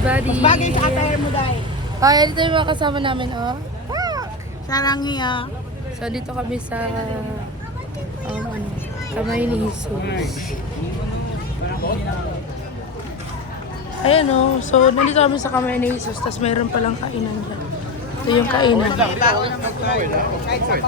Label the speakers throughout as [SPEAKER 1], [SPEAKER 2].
[SPEAKER 1] buddy.
[SPEAKER 2] Mas bagay sa attire mo dahil.
[SPEAKER 1] Ay, dito yung mga kasama namin, oh.
[SPEAKER 2] Sarang hiya.
[SPEAKER 1] So, dito kami sa um, ano, kamay ni Jesus. Ayan, oh. So, nandito kami sa kamay ni Jesus, tapos mayroon palang kainan dyan. Ito yung kainan.
[SPEAKER 2] Ganyan.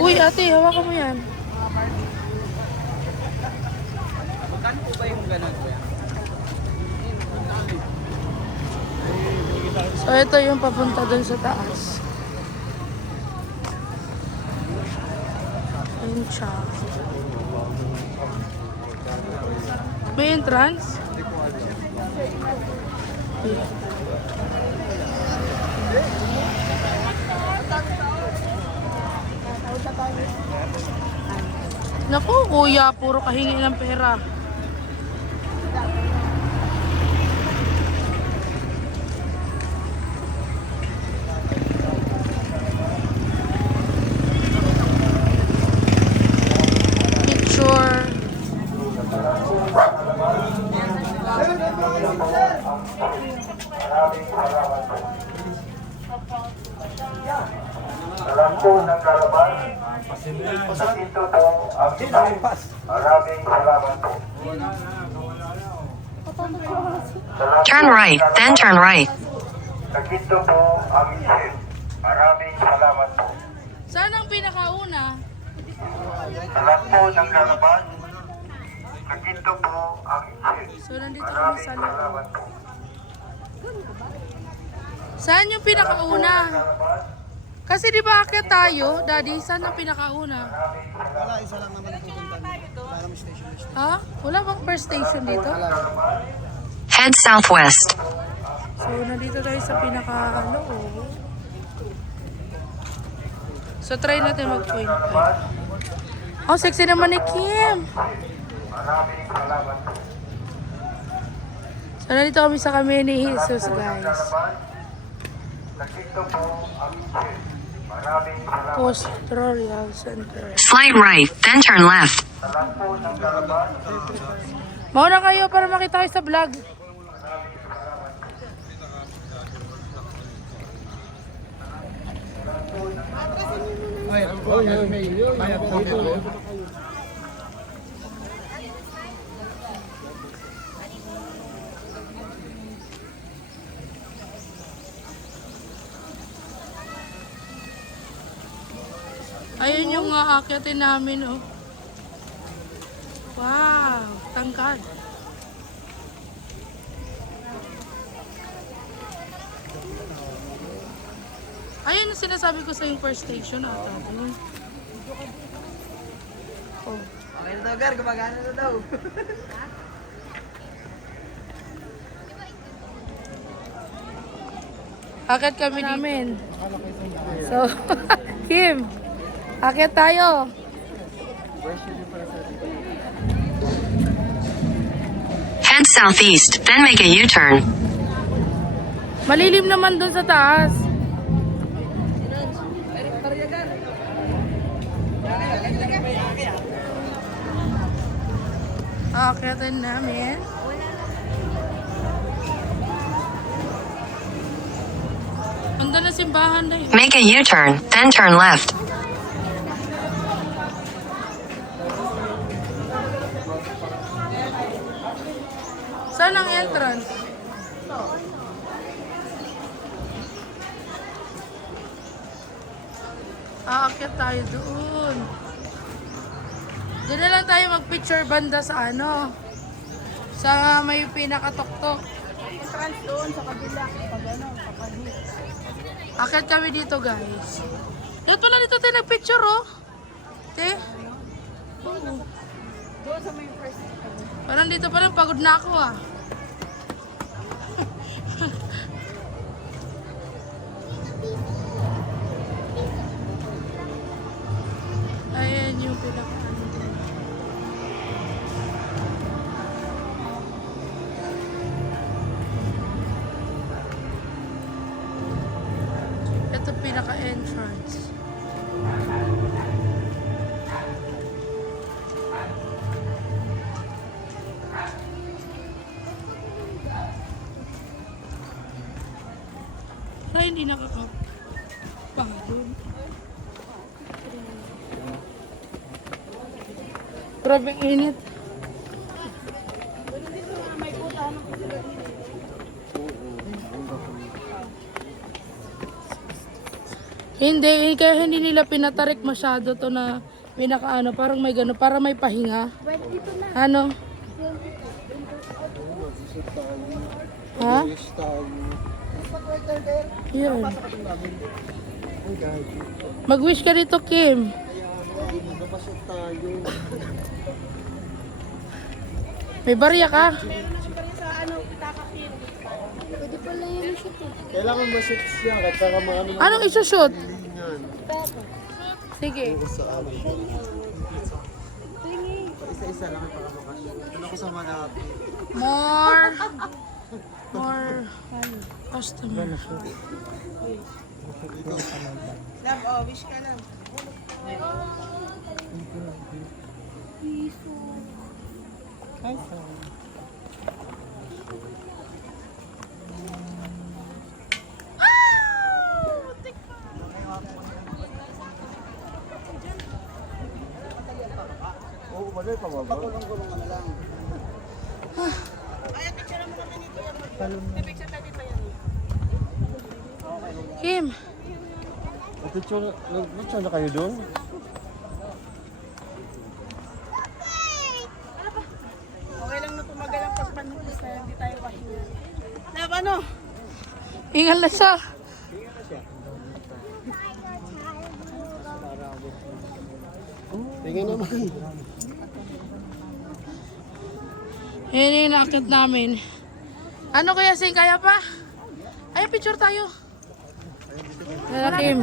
[SPEAKER 1] Uy, ate, hawakan mo yan.
[SPEAKER 2] Magkano po ba yung ganun?
[SPEAKER 1] So, ito yung papunta dun sa taas. Ayun siya. May entrance? Naku, kuya, puro kahingi ng pera. Picture.
[SPEAKER 3] Alam ko ng karaban, nakito po ang isang maraming salamat po. Salamat
[SPEAKER 4] Turn right, then turn right.
[SPEAKER 3] Nakito po ang isip. Maraming salamat po.
[SPEAKER 1] Saan ang pinakauna?
[SPEAKER 3] Salam po ng karaban, nakito po ang isip.
[SPEAKER 1] So, nandito kami
[SPEAKER 3] Maraming
[SPEAKER 1] sa loob. Saan yung pinakauna? Kasi di ba akit tayo, Daddy? Saan ang pinakauna?
[SPEAKER 2] Wala, isa lang naman ang pupunta dito. Parang station list.
[SPEAKER 1] Ha? Wala bang first station dito?
[SPEAKER 4] Head southwest.
[SPEAKER 1] So, nandito tayo sa pinaka-loob. So, try natin mag-point five. Oh, sexy naman ni Kim.
[SPEAKER 3] Maraming salamat.
[SPEAKER 1] So, nandito kami sa kami ni Jesus, guys.
[SPEAKER 3] Karaban, nakito po ang isip. Maraming salamat.
[SPEAKER 1] Post-Royal Center.
[SPEAKER 4] Slight right, then turn left.
[SPEAKER 1] Mauna kayo para makita kayo sa vlog. Ayun yung aakyatin namin, oh. Wow, tangkad. Ayun ang sinasabi ko sa yung first station ata. Ayun. Oh.
[SPEAKER 2] Okay na daw, Gar. Gumagana na daw.
[SPEAKER 1] Akit kami namin. So, Kim, akit tayo.
[SPEAKER 4] Head southeast, then make a U-turn.
[SPEAKER 1] Malilim naman dun sa taas. Akitin namin. Ang ng simbahan na yun.
[SPEAKER 4] Make a U-turn, then turn left.
[SPEAKER 1] Saan ang entrance? Aakyat tayo doon. Doon na lang tayo mag-picture banda sa ano. Sa may pinakatok-tok.
[SPEAKER 2] Entrance doon sa kabila. Pag ano, kapag
[SPEAKER 1] Akyat kami dito guys. Dito pala dito tayo nag-picture oh. Te. Oo.
[SPEAKER 2] Doon sa may first.
[SPEAKER 1] Parang dito pa lang pagod na ako ah. dito lang ano. Ito pinaka-entrance. Ay, hindi nakakap. Grabe ang init. Hindi, kaya hindi nila pinatarik masyado to na pinakaano, parang may gano, para may pahinga. Ano? Ha? Yun. Mag-wish ka dito, Kim. May barya ka?
[SPEAKER 2] Kailangan ma-shoot siya kahit para maano
[SPEAKER 1] Anong isushoot? Sige.
[SPEAKER 2] Amin. Isa-isa lang para makashoot. Doon ako sa malapit.
[SPEAKER 1] More. More. Customer.
[SPEAKER 5] Love, oh, wish ka lang.
[SPEAKER 2] Oo, bagay pa ba? Pakulong-kulong ka na lang.
[SPEAKER 1] Kim.
[SPEAKER 2] Nag-picture nag-picture na kayo doon?
[SPEAKER 5] Okay lang na tumagal ang pagpanulis na hindi tayo kahinga. Love, ano?
[SPEAKER 1] Ingal na siya.
[SPEAKER 2] Tingnan naman.
[SPEAKER 1] Yan yung nakakit namin. Ano kuya Sing, kaya pa? Ay, picture tayo. Kaya Kim.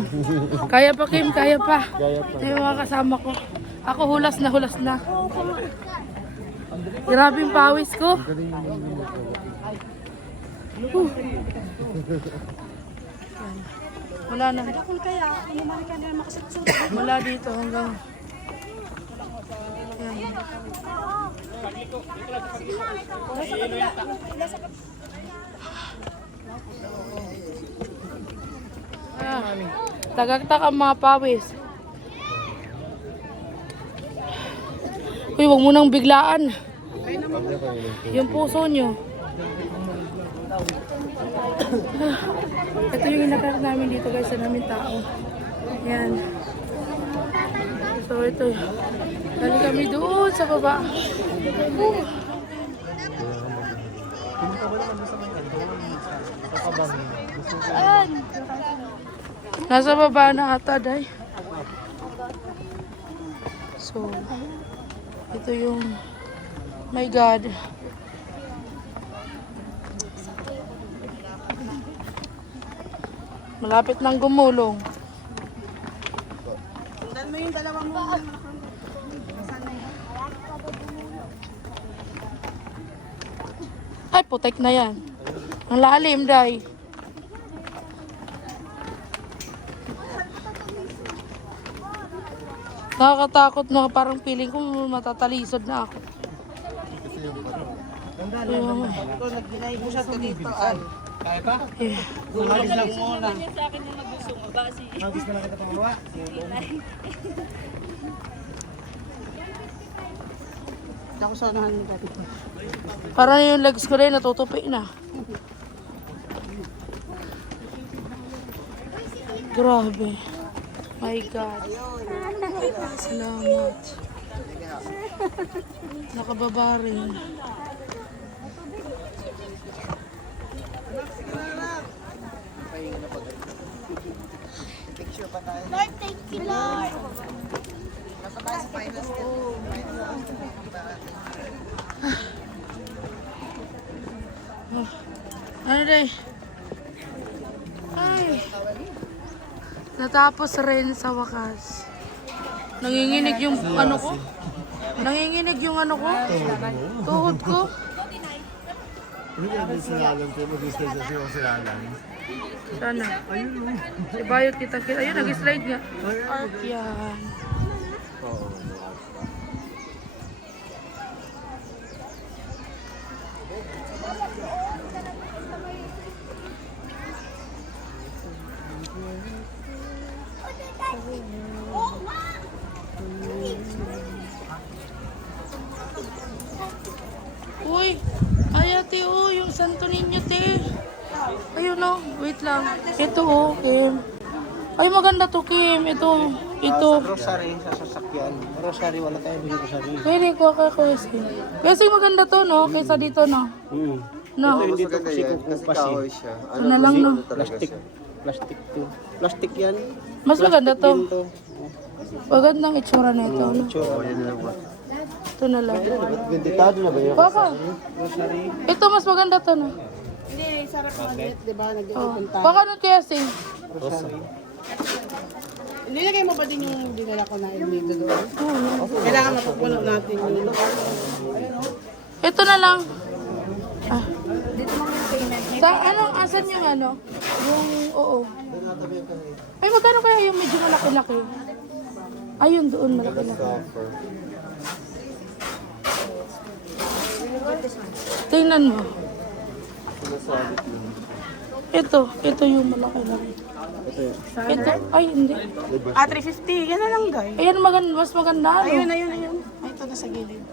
[SPEAKER 1] Kaya pa Kim, kaya pa. Yung mga kasama ko. Ako hulas na hulas na. Grabe yung pawis ko. Huh. Wala na. Mula dito hanggang... Yan. Ah, tagagtak ang mga pawis. Uy, huwag mo nang biglaan. Yung puso nyo. Ito yung inakak namin dito guys, sa namin tao. Yan. So ito, galing kami doon sa baba. Whew. Nasa baba na ata, day. So, ito yung, my God. Malapit nang gumulong.
[SPEAKER 5] Sundan mo yung dalawa mo.
[SPEAKER 1] Ay, putek na yan. Ang lalim, day. Nakakatakot na parang feeling ko matatalisod na ako. Kaya nga.
[SPEAKER 5] Ito, nag-deny mo siya to dito. Ay.
[SPEAKER 1] Eh,
[SPEAKER 2] Umalis lang muna. Magis na lang kita pangalawa.
[SPEAKER 5] Hindi ako sanahan mo dati.
[SPEAKER 1] Parang yung legs ko rin natutupi na. Grabe. My God. Salamat. Nakababa rin.
[SPEAKER 5] Lord, thank you, Lord.
[SPEAKER 1] Ano day? Ay. Natapos rin sa wakas. Nanginginig yung ano ko. Nanginginig yung ano ko. Tuhod ko.
[SPEAKER 2] Hindi na din alam ko, mag-stay sa siya sila alam.
[SPEAKER 1] Sana. Ayun oh. o. Ibayot kita kita. Ayun, nag-slide nga. Ark yan.
[SPEAKER 2] Oo.
[SPEAKER 1] Uy! Ay ate, oh, yung santo ninyo, te. Ayun, no. Wait lang. Ito, oh, Kim. Ay, maganda to, Kim. Ito, ito.
[SPEAKER 6] Rosary sa sasakyan. Rosary, wala tayong bigyan rosary.
[SPEAKER 1] Pwede ko kay Kuya Kasi maganda to, no? Kaysa dito, no?
[SPEAKER 6] Hmm.
[SPEAKER 1] No.
[SPEAKER 6] Ito hindi to kasi
[SPEAKER 2] yan,
[SPEAKER 6] kukupas eh.
[SPEAKER 2] siya.
[SPEAKER 1] Ito na lang, no?
[SPEAKER 6] Plastic. Plastic to. Plastic yan.
[SPEAKER 1] Mas maganda
[SPEAKER 6] Plastic din
[SPEAKER 1] to. Magandang itsura nito, no?
[SPEAKER 6] Tsura.
[SPEAKER 1] Ito na lang.
[SPEAKER 2] Benditado na ba yun?
[SPEAKER 1] Papa,
[SPEAKER 6] Rosary.
[SPEAKER 1] ito mas maganda to, no?
[SPEAKER 5] Hindi, sarap mag-get, di ba?
[SPEAKER 1] Oh.
[SPEAKER 5] Nag-open tayo.
[SPEAKER 1] Baka nun kaya sing.
[SPEAKER 5] Nilagay mo ba din yung dinala ko na dito doon?
[SPEAKER 1] Oo.
[SPEAKER 5] Kailangan mapupuno natin yung...
[SPEAKER 1] Ito na lang. Ah. Sa anong asan yung ano? Yung oo. Ay magkano kaya yung medyo malaki-laki? Ayun doon malaki-laki. Tingnan mo. Ito, ito yung malaki-laki. Ito, ay hindi.
[SPEAKER 5] Ah, 350. Yan na lang, guys.
[SPEAKER 1] Ayan maganda, mas maganda. ano?
[SPEAKER 5] Ayun, ayun, ayun. Ay, ito na sa gilid.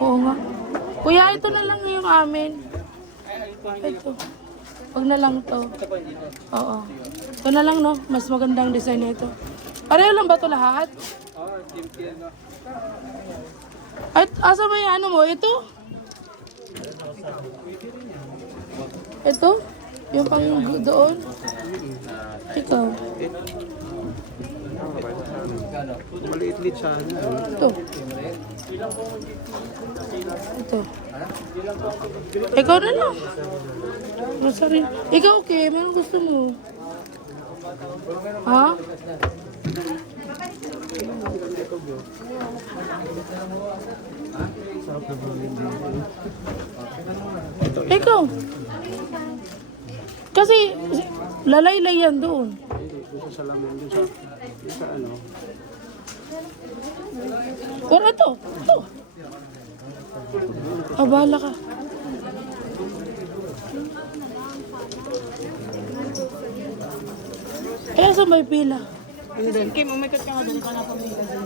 [SPEAKER 1] Oo nga. Kuya, ito na lang yung amin. Ito. Huwag na lang to. Oo. Ito na lang, no? Mas magandang design nito. Pareho lang ba ito lahat? Ay, asa yung ano mo? Ito? Ito? Yung pang doon? Ikaw.
[SPEAKER 6] Maliit-lit sana.
[SPEAKER 1] Ito. Ito. Ikaw na lang. Rosary. Ikaw, okay. Meron gusto mo. Ha? Ikaw. Kasi, lalaylay yan
[SPEAKER 6] doon. Sa ano.
[SPEAKER 1] Pero ito. Ito. Abala ka. Kaya sa may pila.
[SPEAKER 5] Hindi. Kim, umikot ka nga doon. Ikaw na pumila dyan.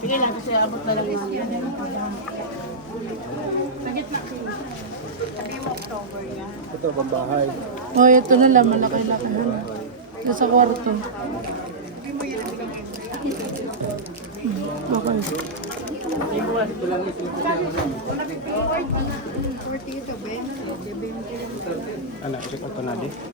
[SPEAKER 5] Sige lang, kasi abot na lang namin. Sa gitna, Kim. Sabi mo October yan.
[SPEAKER 6] Ito, pambahay.
[SPEAKER 1] O, ito na lang. Malaki-laki na. Doon sa kwarto. Okay.
[SPEAKER 6] Ano, check out na di.